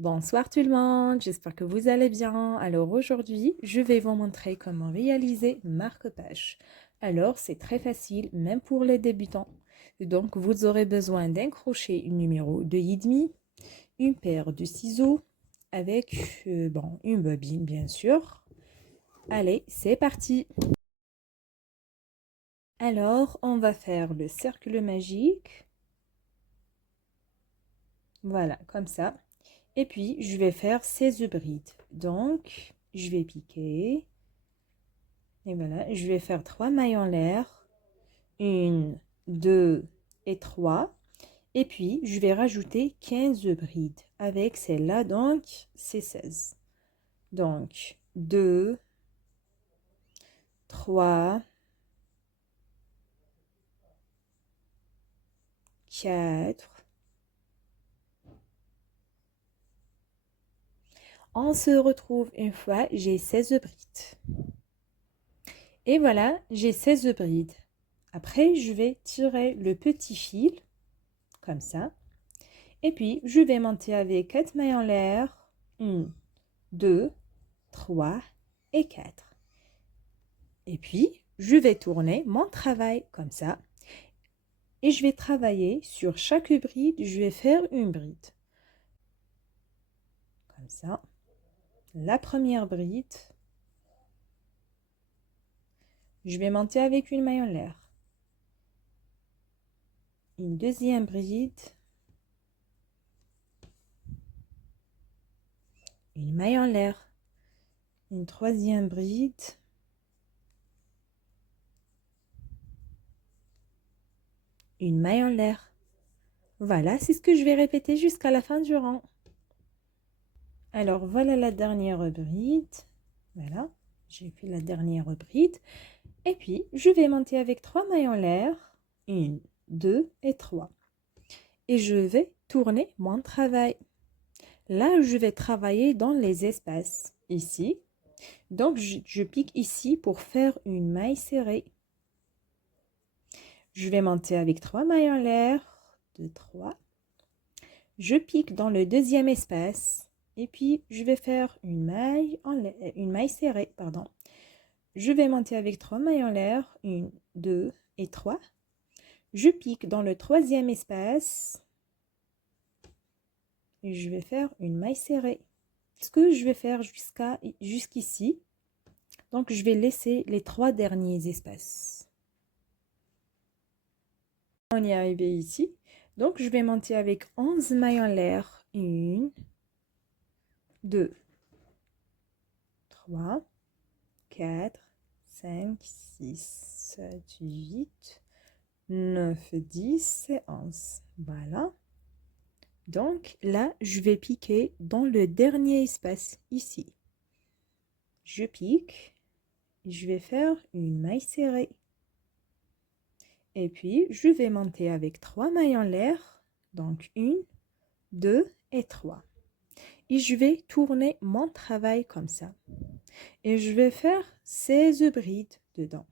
Bonsoir tout le monde, j'espère que vous allez bien. Alors aujourd'hui, je vais vous montrer comment réaliser marque-page. Alors c'est très facile, même pour les débutants. Donc vous aurez besoin d'un crochet numéro 2,5, une paire de ciseaux avec une bobine bien sûr. Allez, c'est parti. Alors on va faire le cercle magique. Voilà, comme ça. Et puis, je vais faire 16 brides. Donc, je vais piquer. Et voilà, je vais faire 3 mailles en l'air. 1, 2 et 3. Et puis, je vais rajouter 15 brides avec celle-là. Donc, c'est 16. Donc, 2, 3, 4. On se retrouve une fois j'ai 16 brides. Et voilà, j'ai 16 brides. Après, je vais tirer le petit fil, comme ça. Et puis, je vais monter avec 4 mailles en l'air. 1, 2, 3 et 4. Et puis, je vais tourner mon travail comme ça. Et je vais travailler sur chaque bride. Je vais faire une bride. Comme ça. La première bride. Je vais monter avec une maille en l'air. Une deuxième bride. Une maille en l'air. Une troisième bride. Une maille en l'air. Voilà, c'est ce que je vais répéter jusqu'à la fin du rang. Alors voilà la dernière bride. Voilà, j'ai fait la dernière bride. Et puis, je vais monter avec 3 mailles en l'air. 1, 2 et 3. Et je vais tourner mon travail. Là, je vais travailler dans les espaces. Ici. Donc, je pique ici pour faire une maille serrée. Je vais monter avec 3 mailles en l'air. 2, 3. Je pique dans le deuxième espace. Et puis, je vais faire une maille serrée, pardon. Je vais monter avec 3 mailles en l'air. 1, 2 et 3. Je pique dans le troisième espace. Et je vais faire une maille serrée. Ce que je vais faire jusqu'ici. Donc, je vais laisser les 3 derniers espaces. On est arrivé ici. Donc, je vais monter avec 11 mailles en l'air. 1, 2, 3, 4, 5, 6, 7, 8, 9, 10 et 11. Voilà. Donc là, je vais piquer dans le dernier espace ici. Je pique. Je vais faire une maille serrée. Et puis, je vais monter avec 3 mailles en l'air. Donc 1, 2 et 3. Et je vais tourner mon travail comme ça. Et je vais faire 16 brides dedans.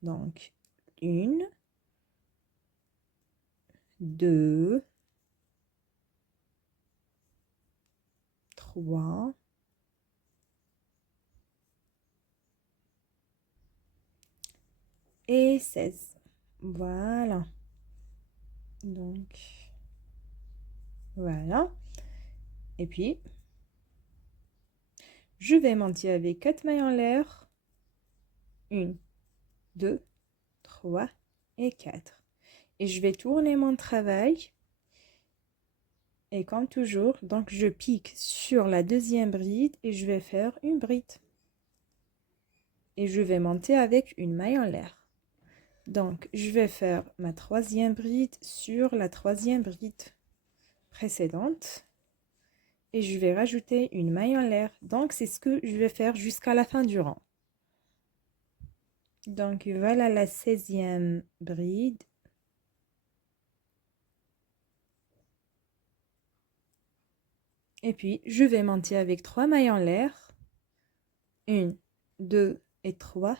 Donc 1, 2, 3, et 16. Voilà. Donc, voilà. Et puis, je vais monter avec 4 mailles en l'air. 1, 2, 3 et 4. Et je vais tourner mon travail. Et comme toujours, donc je pique sur la deuxième bride et je vais faire une bride. Et je vais monter avec une maille en l'air. Donc, je vais faire ma troisième bride sur la troisième bride précédente. Et je vais rajouter une maille en l'air. Donc, c'est ce que je vais faire jusqu'à la fin du rang. Donc, voilà la 16e bride. Et puis, je vais monter avec 3 mailles en l'air. 1, 2 et 3.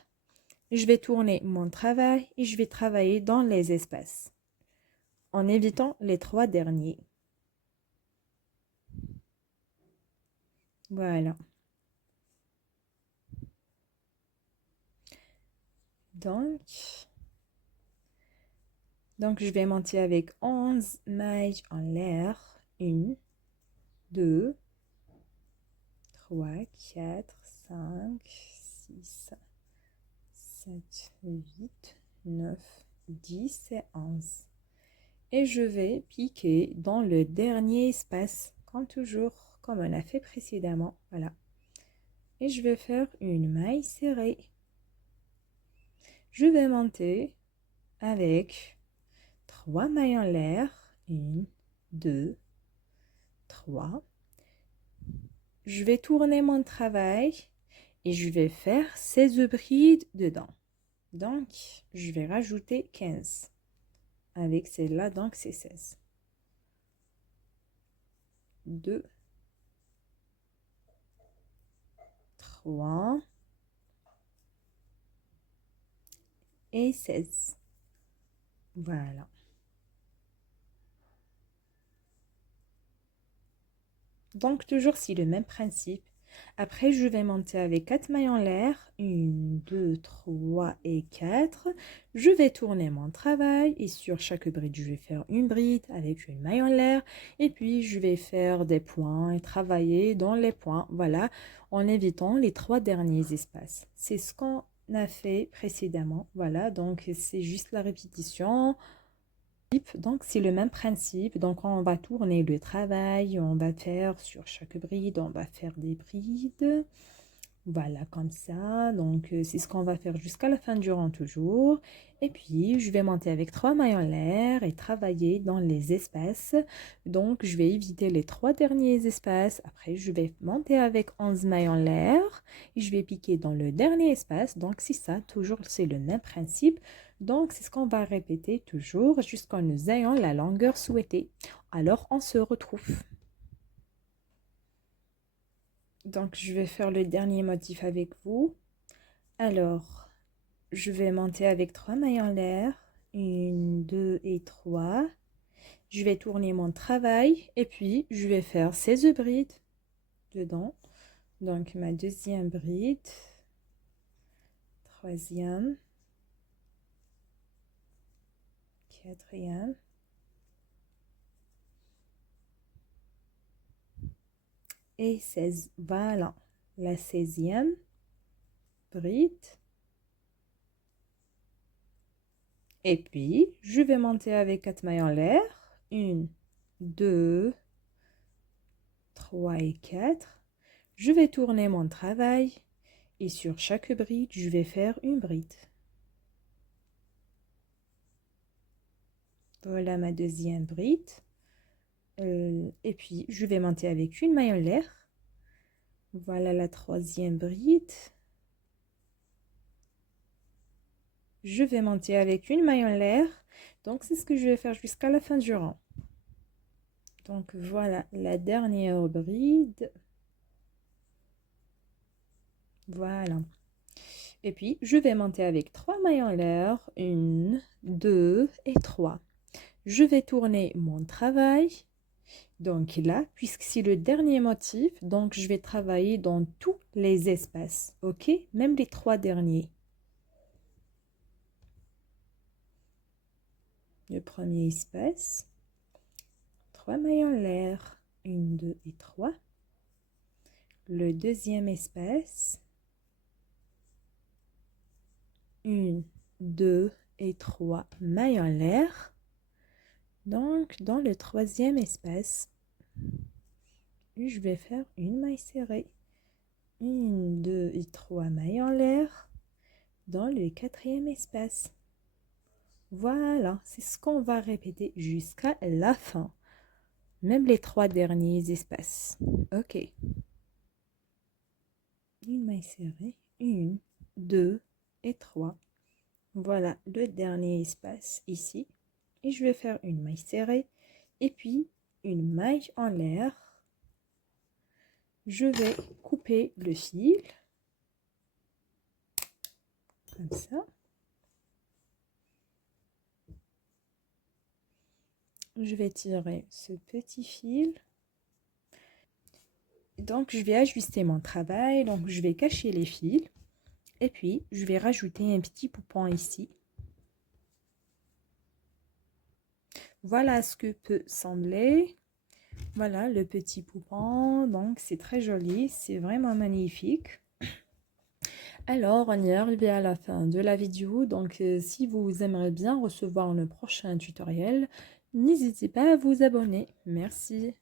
Je vais tourner mon travail et je vais travailler dans les espaces en évitant les 3 derniers. Voilà. Donc, je vais monter avec 11 mailles en l'air. 1, 2, 3, 4, 5, 6, 7, 8, 9, 10 et 11. Et je vais piquer dans le dernier espace, comme toujours, comme on a fait précédemment. Voilà. Et je vais faire une maille serrée. Je vais monter avec 3 mailles en l'air. 1, 2, 3. Je vais tourner mon travail et je vais faire 16 brides dedans. Donc, je vais rajouter 15. Avec celle-là, donc c'est 16. 2, 3 et 16. Voilà. Donc, toujours c'est le même principe. Après, je vais monter avec 4 mailles en l'air. 1, 2, 3 et 4. Je vais tourner mon travail et sur chaque bride, je vais faire une bride avec une maille en l'air. Et puis, je vais faire des points et travailler dans les points. Voilà, en évitant les 3 derniers espaces. C'est ce qu'on a fait précédemment. Voilà, donc c'est juste la répétition. Donc, c'est le même principe. Donc, on va tourner le travail, on va faire sur chaque bride, on va faire des brides. Voilà, comme ça. Donc, c'est ce qu'on va faire jusqu'à la fin du rang toujours. Et puis, je vais monter avec 3 mailles en l'air et travailler dans les espaces. Donc, je vais éviter les 3 derniers espaces. Après, je vais monter avec 11 mailles en l'air et je vais piquer dans le dernier espace. Donc, c'est ça, toujours, c'est le même principe. Donc, c'est ce qu'on va répéter toujours jusqu'à nous ayant la longueur souhaitée. Alors, on se retrouve. Donc, je vais faire le dernier motif avec vous. Alors, je vais monter avec 3 mailles en l'air. 1, 2 et 3. Je vais tourner mon travail et puis je vais faire 16 brides dedans. Donc, ma deuxième bride, troisième, quatrième et 16. Voilà, la 16e bride. Et puis, je vais monter avec 4 mailles en l'air. 1, 2, 3 et 4. Je vais tourner mon travail et sur chaque bride, je vais faire une bride. Voilà ma deuxième bride. Et puis, je vais monter avec une maille en l'air. Voilà la troisième bride. Je vais monter avec une maille en l'air. Donc, c'est ce que je vais faire jusqu'à la fin du rang. Donc, voilà la dernière bride. Voilà. Et puis, je vais monter avec 3 mailles en l'air. 1, 2 et 3. Je vais tourner mon travail. Donc là, puisque c'est le dernier motif, donc je vais travailler dans tous les espaces, ok? Même les 3 derniers. Le premier espace, 3 mailles en l'air, 1, 2 et 3. Le deuxième espace, 1, 2 et 3 mailles en l'air. Donc, dans le troisième espace, je vais faire une maille serrée. 1, 2 et 3 mailles en l'air dans le quatrième espace. Voilà, c'est ce qu'on va répéter jusqu'à la fin. Même les 3 derniers espaces. Ok. Une maille serrée. 1, 2 et 3. Voilà le dernier espace ici. Et je vais faire une maille serrée. Et puis, une maille en l'air. Je vais couper le fil. Comme ça. Je vais tirer ce petit fil. Donc, je vais ajuster mon travail. Donc, je vais cacher les fils. Et puis, je vais rajouter un petit poupon ici. Voilà ce que peut sembler. Voilà le petit poupon. Donc, c'est très joli. C'est vraiment magnifique. Alors, on est arrivé à la fin de la vidéo. Donc, si vous aimeriez bien recevoir le prochain tutoriel, n'hésitez pas à vous abonner. Merci.